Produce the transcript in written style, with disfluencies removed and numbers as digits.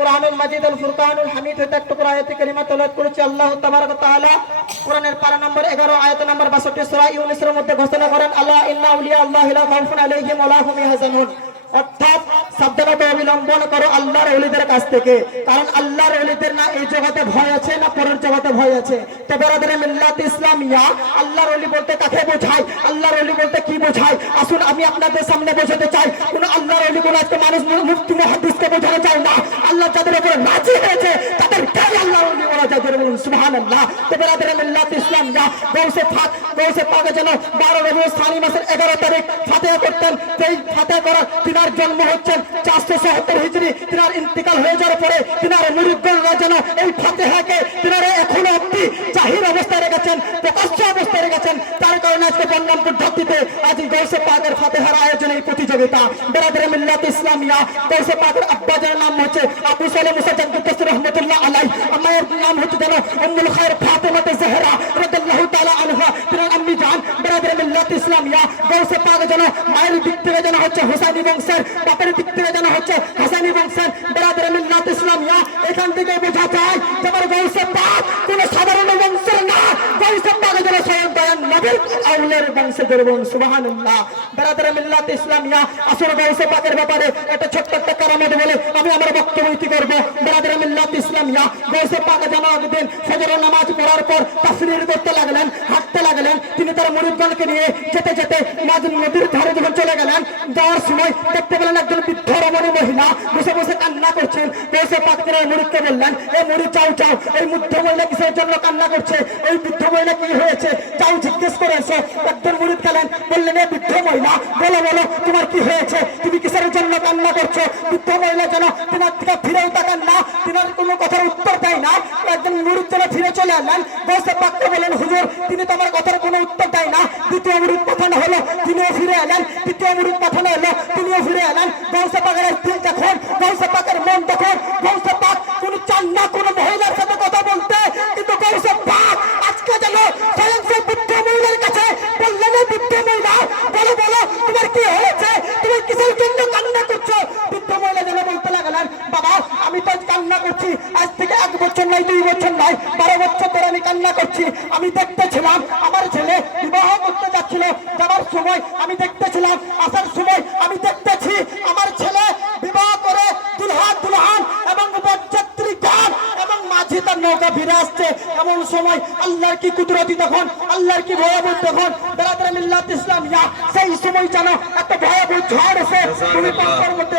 কুরআনুল মাজিদ আল ফুরকানুল হামিদ হতে একটা আয়াতে কারিমা তেলাওয়াত করেছি। আল্লাহ তাবারাক ওয়া তাআলা কোরআনের পারা নম্বর 11 আয়াত নম্বর 62 সূরা ইউনূসের মধ্যে ঘোষণা করেন, আল্লাহ ইন্না আউলিয়া আল্লাহি লা খাউফুন আলাইহিম ওয়া লা হুম ইয়াহজানুন। অর্থাৎ সাবধানতা অবলম্বন করো আল্লাহর ওলিদের কাছ থেকে, কারণ আল্লাহর ওলিদের না এই জগতে ভয় আছে না পরের জগতে ভয় আছে। তো বেরাদরে মিল্লাত ইসলামিয়া, আল্লাহর ওলি বলতে কাকে বোঝায়, আল্লাহর ওলি বলতে কি বোঝায়, আসুন আমি আপনাদের সামনে বোঝাতে চাই। কোন আল্লাহর ওলি কোন আজকে মানুষ মুফতি মুহাদ্দিসকে বোঝানো যায় না। আল্লাহ যাদের উপরে রাজি হয়েছে তাদের কাই আল্লাহর ওলি বলা যায়, বলুন সুবহানাল্লাহ। তো বেরাদরে মিল্লাত ইসলামিয়া, গৌসে পাক যেন 12 রবিউল সানি মাসের 11 তারিখ ফাতিহা করতেন। সেই ফাতিহা করার তিনার জন্ম হচ্ছে 477 হিজরি, তিনার ইন্তিকাল হয়ে যাওয়ার পরে তিনার মুরিদগণরা যেন এই ফাতিহাকে তিনারা এখনো অবধি জাহির অবস্থায় রেখেছেন, প্রকাশ্য অবস্থায় রেখেছেন। তার কারণে আজকে বর্ণামপুর ধরতিতে আজ গৌসে পাকের ফাতিহার আয়োজনে এই প্রতিযোগিতা। বেরাদরে মিল্লাত ইসলামিয়া, গৌসে পাকের আব্বাজানের নাম হচ্ছে আবু সালেহ মুসা জাদ্দুদ রহমাতুল্লাহ আলাইহি, আমার নাম হচ্ছে যেন উম্মুল খায়র ফাতেমা জাহরা রাদিয়াল্লাহু তাআলা আনহা, তিনার আম্মি জান। বেরাদরে মিল্লাত ইসলামিয়া, গৌসে পাক যেন মায়ের দিক থেকে যেন হচ্ছে হোসাইনি বংশের, বাপের দিক থেকে যেন হচ্ছে হাসানি বংশের। বেরাদরে মিল্লাত ইসলামিয়া, এখান থেকে বোঝা যায় যে আমার গৌসে পাক কোন সাধারণ বংশের না, গৌসে পাক যেন স্বয়ং দয়াল নবীর আউলের বংশে বলুন সুবহানাল্লাহ। বেরাদরে মিল্লাত ইসলামিয়া, আসলে গৌসে পাকের ব্যাপারে একটা ছোট্ট একটা কারামত বলে আমি আমার বক্তব্য ইতি করব। বেরাদরে মিল্লাত ইসলামিয়া, গৌসে পাক যেন একদিন ফজরের নামাজ পড়ার পর তাফসীর করতে লাগলেন, হাঁটতে লাগলেন। তিনি তার মুরিদগণকে নিয়ে যেতে যেতে নদীর ধারে যখন চলে গেলেন, যাওয়ার সময় দেখতে পেলেন একজন বৃদ্ধ রমণী মহিলা বসে বসে কান্না করছেন। গৌসে পাক তিনার মুরিদকে বললেন, এই মুরিদ চাও চাও, এই বৃদ্ধ মহিলা কিসের জন্য কান্না করছে, এই বৃদ্ধ মহিলা কি হয়েছে চাও জিজ্ঞেস করে এসো। একজন মুরিদ গেলেন, বললেন এই বৃদ্ধ মহিলা বলো বলো তোমার কি হয়েছে, তুমি কিসের জন্য কান্না করছো। বৃদ্ধ মহিলা যেন তিনার দিকে ফিরেও তাকান না, তিনার কোনো কথার উত্তর দেয় না। একজন মুরিদ যেন ফিরে চলে আসলেন, গৌসে পাককে বলেন, হুজুর তিনি তো আমার কথার কোনো উত্তর দেয় না। দ্বিতীয় মুরিদ পাঠানো হলো, তিনিও ফিরে এলেন। তৃতীয় মুরিদ পাঠানো হলো, তিনিও ফিরে এলেন। গৌসে পাকের দিল যখন, গৌসে পাকের মন তখন, গৌসে পাক কোন চান না কোন মহিলার সাথে কথা বলতে, কিন্তু গৌসে পাক আজকে যেন স্বয়ং সেই বৃদ্ধ মহিলার কাছে বললেন, বৃদ্ধ মহিলা বলো বলো তোমার কি হয়েছে, তুমি কিসের জন্য কান্না করছো। বৃদ্ধ মহিলা যেন বলতে লাগলেন, বাবা আমি তো কান্না করছি আজ থেকে 1 বছর নয় 2 বছর নয় 12 বছর ধরে আমি কান্না করছি। আমি দেখতেছিলাম আমার ছেলে বিবাহ করতে যাচ্ছিল, যাওয়ার সময় আমি দেখতেছিলাম, আসার সময় আমি দেখতেছি আমার ছেলে বিবাহ করে দুলহান এবং বরযাত্রী গান এবং মাঝি তার নৌকা ফিরে আসছে। এমন সময় আল্লাহর কি কুদরতি তখন, আল্লাহর কি ভয়াবহ তখন। বেরাদরে মিল্লাত ইসলামিয়া, সেই সময় যেন একটা ভয়াবহ ঝড় এসে ভূমিকম্পের মধ্যে